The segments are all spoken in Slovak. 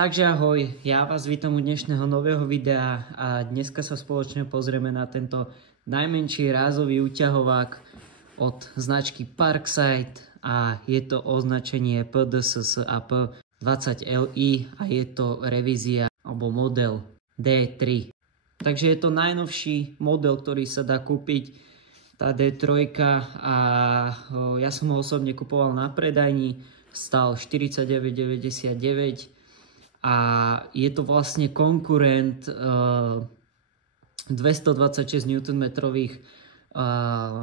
Takže ahoj, ja vás vítam u dnešného nového videa a dneska sa spoločne pozrieme na tento najmenší rázový úťahovák od značky Parkside a je to označenie PDSSAP 20LI a je to revízia alebo model D3. Takže je to najnovší model, ktorý sa dá kúpiť, tá D3 a ja som ho osobne kupoval na predajni, stal 49,99 a je to vlastne konkurent 226 Nm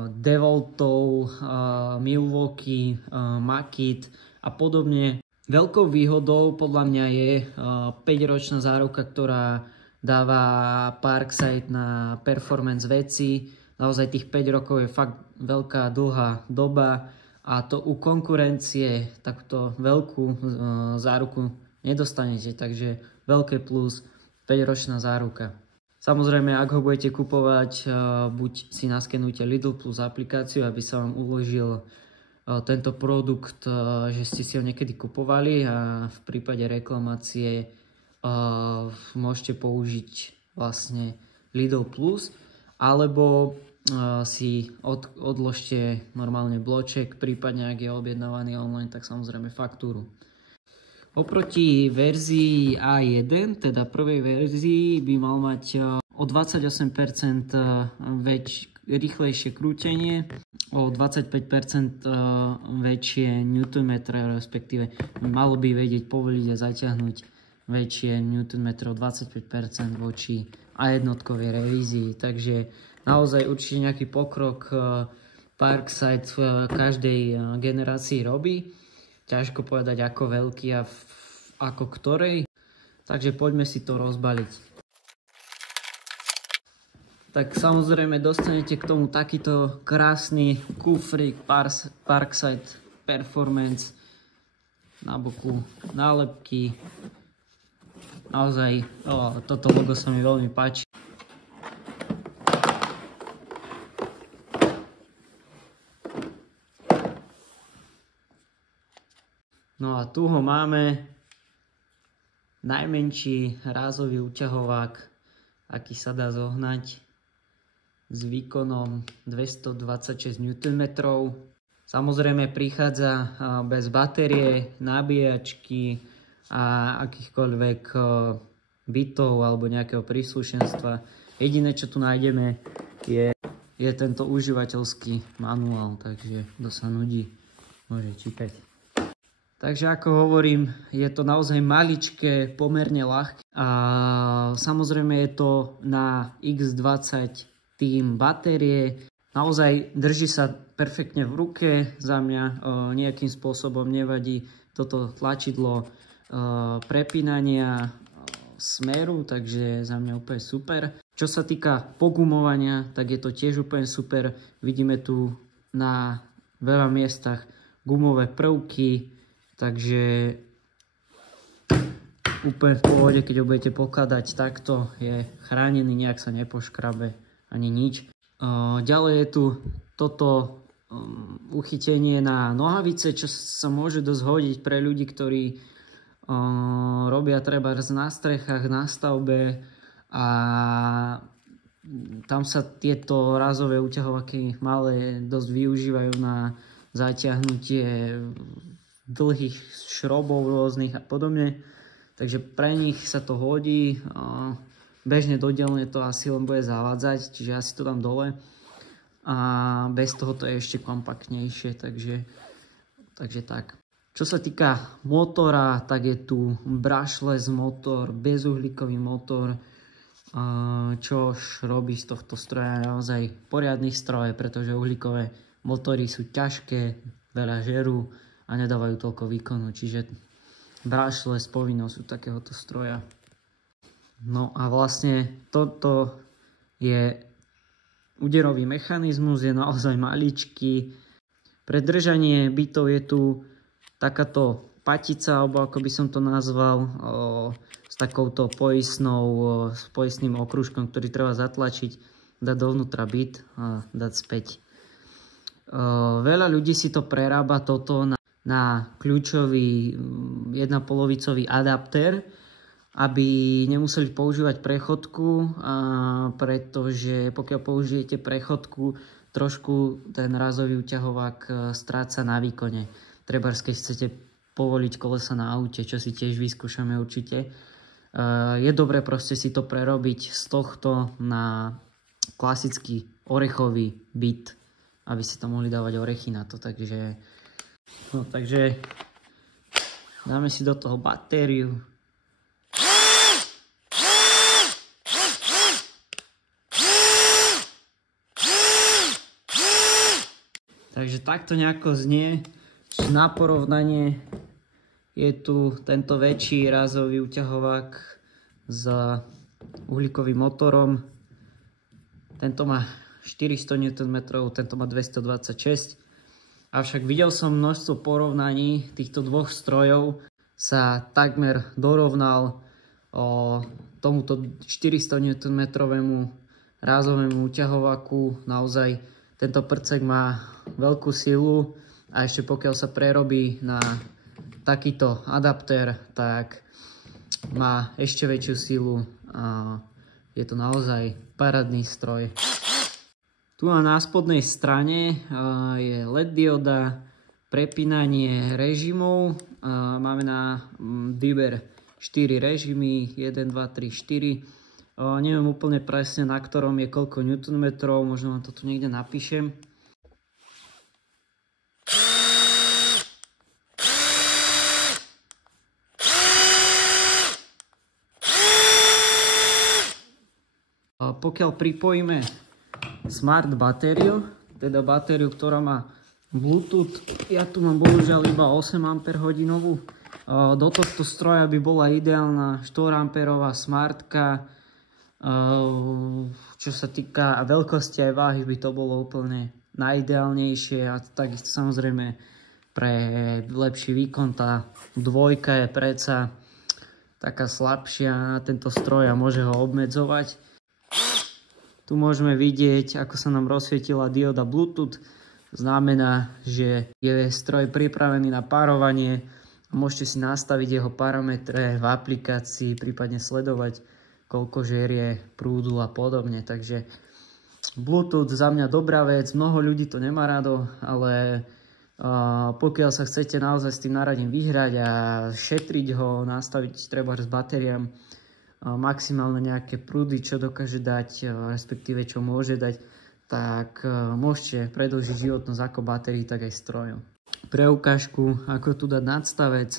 DeWaltov, Milwaukee, Makit a podobne. Veľkou výhodou podľa mňa je 5-ročná záruka, ktorá dáva Parkside na performance veci. Naozaj tých 5 rokov je fakt veľká, dlhá doba a to u konkurencie takto veľkú záruku nedostanete, takže veľké plus, 5-ročná záruka. Samozrejme, ak ho budete kupovať, buď si naskenujte Lidl Plus aplikáciu, aby sa vám uložil tento produkt, že ste si ho niekedy kupovali a v prípade reklamácie môžete použiť vlastne Lidl Plus, alebo si odložte normálne bloček, prípadne ak je objednávaný online, tak samozrejme faktúru. Oproti verzii A1, teda prvej verzii, by mal mať o 28% rýchlejšie krútenie, o 25% väčšie Nm, respektíve malo by vedieť povoliť a zaťahnuť väčšie Nm o 25% voči A1-kovej revízii. Takže naozaj určite nejaký pokrok Parkside v každej generácii robí. Ťažko povedať ako veľký a ako ktorej. Takže poďme si to rozbaliť. Tak samozrejme dostanete k tomu takýto krásny kufrík Parkside Performance. Na boku nálepky. Naozaj toto logo sa mi veľmi páči. No a tu ho máme, najmenší rázový úťahovák, aký sa dá zohnať, s výkonom 226 Nm. Samozrejme prichádza bez batérie, nabíjačky a akýchkoľvek bitov alebo nejakého príslušenstva. Jediné, čo tu nájdeme, je tento užívateľský manuál, takže kto sa nudí, môže čítať. Takže ako hovorím, je to naozaj maličké, pomerne ľahké a samozrejme je to na X20 tým batérie. Naozaj drží sa perfektne v ruke, za mňa nejakým spôsobom nevadí toto tlačidlo prepínania smeru, takže za mňa úplne super. Čo sa týka pogumovania, tak je to tiež úplne super. Vidíme tu na veľa miestach gumové prvky, takže úplne v pohode, keď ho budete pokladať takto, je chránený, nejak sa nepoškrabe ani nič. Ďalej je tu toto uchytenie na nohavice, čo sa môže dosť hodiť pre ľudí, ktorí robia treba na strechách, na stavbe a tam sa tieto rázové úťahovaky malé dosť využívajú na zaťahnutie dlhých šrobov rôznych a podobne, takže pre nich sa to hodí. Bežne do dielne to asi len bude zavádzať, čiže asi to dám dole a bez toho to je ešte kompaktnejšie, takže tak. Čo sa týka motora, tak je tu brushless motor, bezuhlíkový motor, čož robí z tohto stroja naozaj poriadny stroj, pretože uhlíkové motory sú ťažké, veľa žerú a nedávajú toľko výkonu, čiže brushless povinnosť u takéhoto stroja. No a vlastne toto je úderový mechanizmus, je naozaj maličký. Pre držanie bitov je tu takáto patica, alebo ako by som to nazval, s takouto poistným okružkom, ktorý treba zatlačiť, dať dovnútra bit a dať späť. Veľa ľudí si to prerába toto na kľúčový 1,5-vicový adapter, aby nemuseli používať prechodku, pretože pokiaľ použijete prechodku, trošku ten rázový uťahovák stráca na výkone. Trebárs, keď chcete povoliť kolesa na aute, čo si tiež vyskúšame určite. Je dobré proste si to prerobiť z tohto na klasický orechový bit, aby ste tam mohli dávať orechy na to. Takže dáme si do toho batériu. Takže takto nejako znie. Na porovnanie je tu tento väčší rázový uťahovák s uhlíkovým motorom. Tento má 400 Nm, tento má 226. Avšak videl som množstvo porovnaní týchto dvoch strojov, sa takmer dorovnal tomuto 400 Nm rázovému uťahováku. Naozaj tento prcek má veľkú silu a ešte pokiaľ sa prerobí na takýto adaptér, tak má ešte väčšiu silu a je to naozaj parádny stroj. Tu na spodnej strane je LED dioda, prepínanie režimov. Máme na výber 4 režimy, 1, 2, 3, 4. Neviem úplne presne, na ktorom je koľko newtonmetrov, možno vám to tu niekde napíšem. Pokiaľ pripojíme smart batériu, teda batériu, ktorá má Bluetooth, ja tu mám bohužiaľ iba 8 Ah. Do tohto stroja by bola ideálna 4 A smartka. Čo sa týka veľkosti aj váhy, by to bolo úplne najideálnejšie a takisto samozrejme pre lepší výkon. Tá dvojka je predsa taká slabšia na tento stroj a môže ho obmedzovať. Tu môžeme vidieť, ako sa nám rozsvietila dioda Bluetooth. Znamená, že je stroj pripravený na párovanie a môžete si nastaviť jeho parametre v aplikácii, prípadne sledovať, koľko žerie prúdu a podobne. Takže Bluetooth za mňa dobrá vec, mnoho ľudí to nemá rado, ale pokiaľ sa chcete naozaj s tým náradím vyhrať a šetriť ho, nastaviť trebárs s batériám maximálne nejaké prúdy, čo dokáže dať, respektíve čo môže dať, tak môžete predĺžiť životnosť ako batérií, tak aj strojov. Pre ukážku, ako tu dať nadstavec,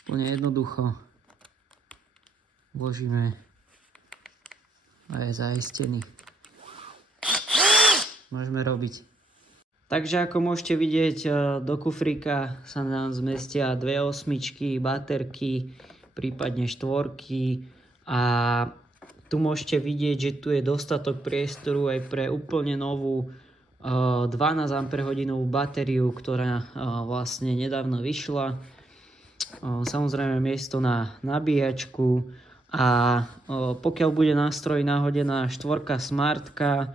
úplne jednoducho vložíme a je zaistený. Môžeme robiť. Takže ako môžete vidieť, do kufríka sa nám zmestia 2 osmičky, baterky, prípadne 4. A tu môžete vidieť, že tu je dostatok priestoru aj pre úplne novú 12 Ah batériu, ktorá vlastne nedávno vyšla. Samozrejme miesto na nabíjačku. A pokiaľ bude nástroj nahodená 4 smartka,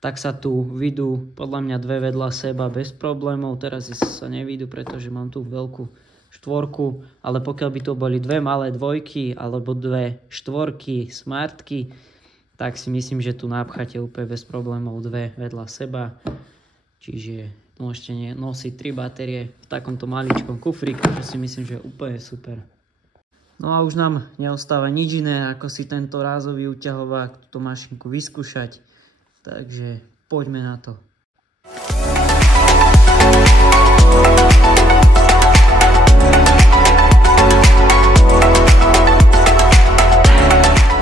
tak sa tu vidú podľa mňa dve vedľa seba bez problémov. Teraz sa nevidú, pretože mám tu veľkú 4, ale pokiaľ by to boli dve malé dvojky alebo 2 4 smartky, tak si myslím, že tu napcháte úplne bez problémov dve vedľa seba. Čiže môžete nosiť 3 batérie v takomto maličkom kufríku, čo si myslím, že je úplne super. No a už nám neostáva nič iné, ako si tento rázový uťahovák, túto mašinku vyskúšať. Takže poďme na to.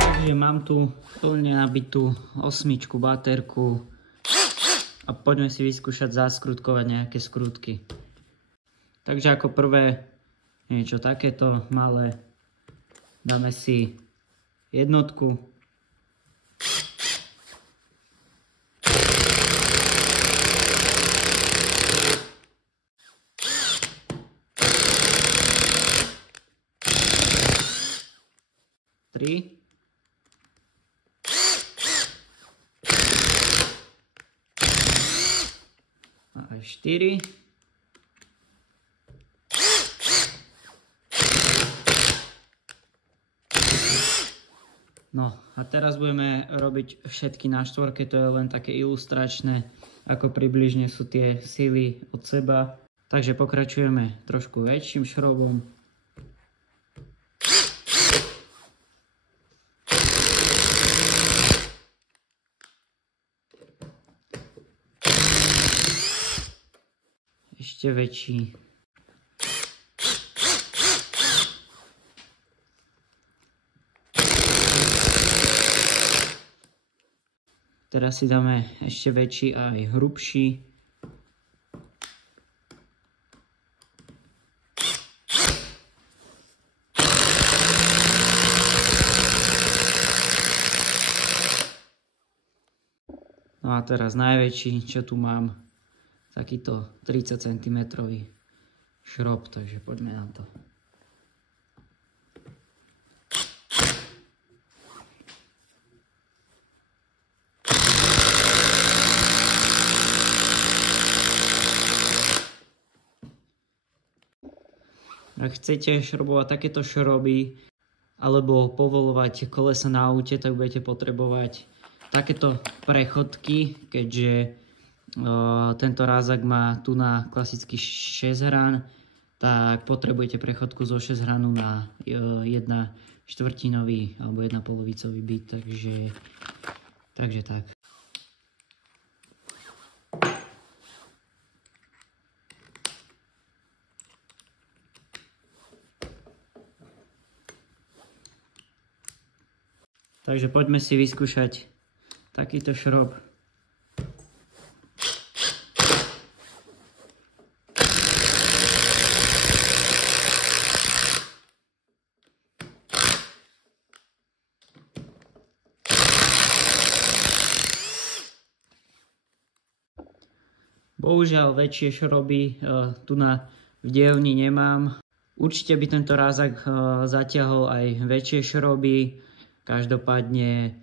Takže mám tu plne nabitú 8 baterku a poďme si vyskúšať zaskrutkovať nejaké skrutky. Takže ako prvé niečo takéto malé. Dáme si jednotku. Tri. A aj 4. No a teraz budeme robiť všetky na štvorke, to je len také ilustračné, ako približne sú tie sily od seba. Takže pokračujeme trošku väčším šrobom. Ešte väčší. Teraz si dáme ešte väčší a aj hrubší. No a teraz najväčší, čo tu mám, takýto 30 cm šrob, takže poďme na to. Ak chcete šrobovať takéto šroby alebo povolovať kolesa na aute, tak budete potrebovať takéto prechodky, keďže tento rázak má tu na klasický 6 hrán, tak potrebujete prechodku zo 6 hranu na 1/4 alebo 1/2 bit, takže tak. Takže poďme si vyskúšať takýto šrob. Bohužiaľ väčšie šroby tu v dielni nemám. Určite by tento rázak zatiahol aj väčšie šroby. Každopádne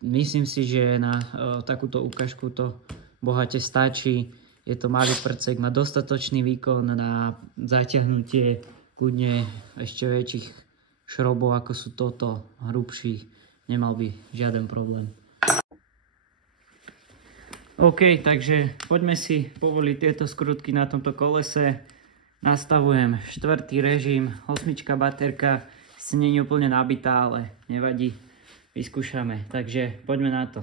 myslím si, že na takúto ukážku to bohate stačí. Je to malý prcek, má dostatočný výkon na zatiahnutie kľudne ešte väčších šrobov, ako sú toto, hrubší. Nemal by žiaden problém. OK, takže poďme si povoliť tieto skrutky na tomto kolese. Nastavujem 4. režim, 8 baterka. Si nie je úplne nabitá, ale nevadí, vyskúšame. Takže poďme na to.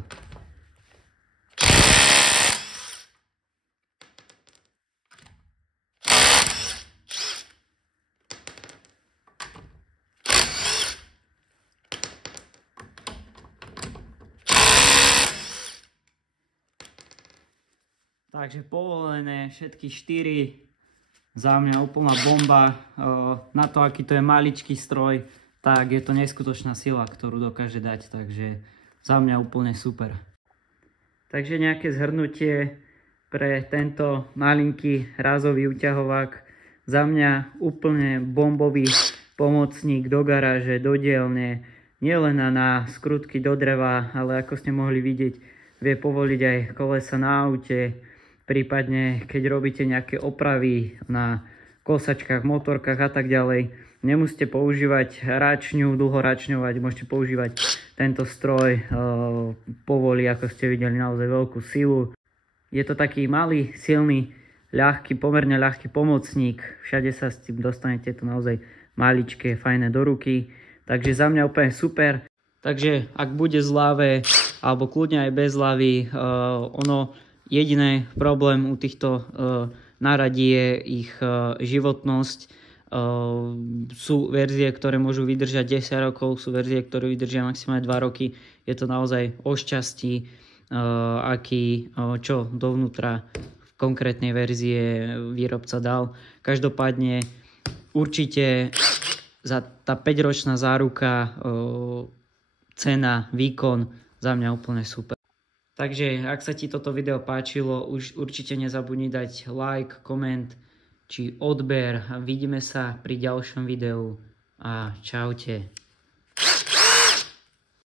Takže povolené všetky 4. Za mňa úplná bomba. Na to, aký to je maličký stroj, tak je to neskutočná sila, ktorú dokáže dať. Takže za mňa úplne super. Takže nejaké zhrnutie pre tento malinký rázový uťahovák. Za mňa úplne bombový pomocník do garáže, do dielne. Nielen na skrutky do dreva, ale ako ste mohli vidieť, vie povoliť aj kolesa na aute. Prípadne, keď robíte nejaké opravy na kosačkách, motorkách a tak ďalej, nemusíte používať račňu, dlho račňovať, môžete používať tento stroj, povolí, ako ste videli, naozaj veľkú silu. Je to taký malý, silný, ľahký, pomerne ľahký pomocník, všade sa s tým dostanete, to naozaj maličké, fajné do ruky, takže za mňa úplne super. Takže ak bude zľavé, alebo kľudne aj bez zľavy, jediný problém u týchto náradí je ich životnosť. Sú verzie, ktoré môžu vydržať 10 rokov, sú verzie, ktoré vydržia maximálne 2 roky. Je to naozaj o šťastí, čo dovnútra v konkrétnej verzie výrobca dal. Každopádne určite tá 5-ročná záruka, cena, výkon, za mňa úplne super. Takže ak sa ti toto video páčilo, už určite nezabudni dať like, koment či odber. Vidíme sa pri ďalšom videu a čaute.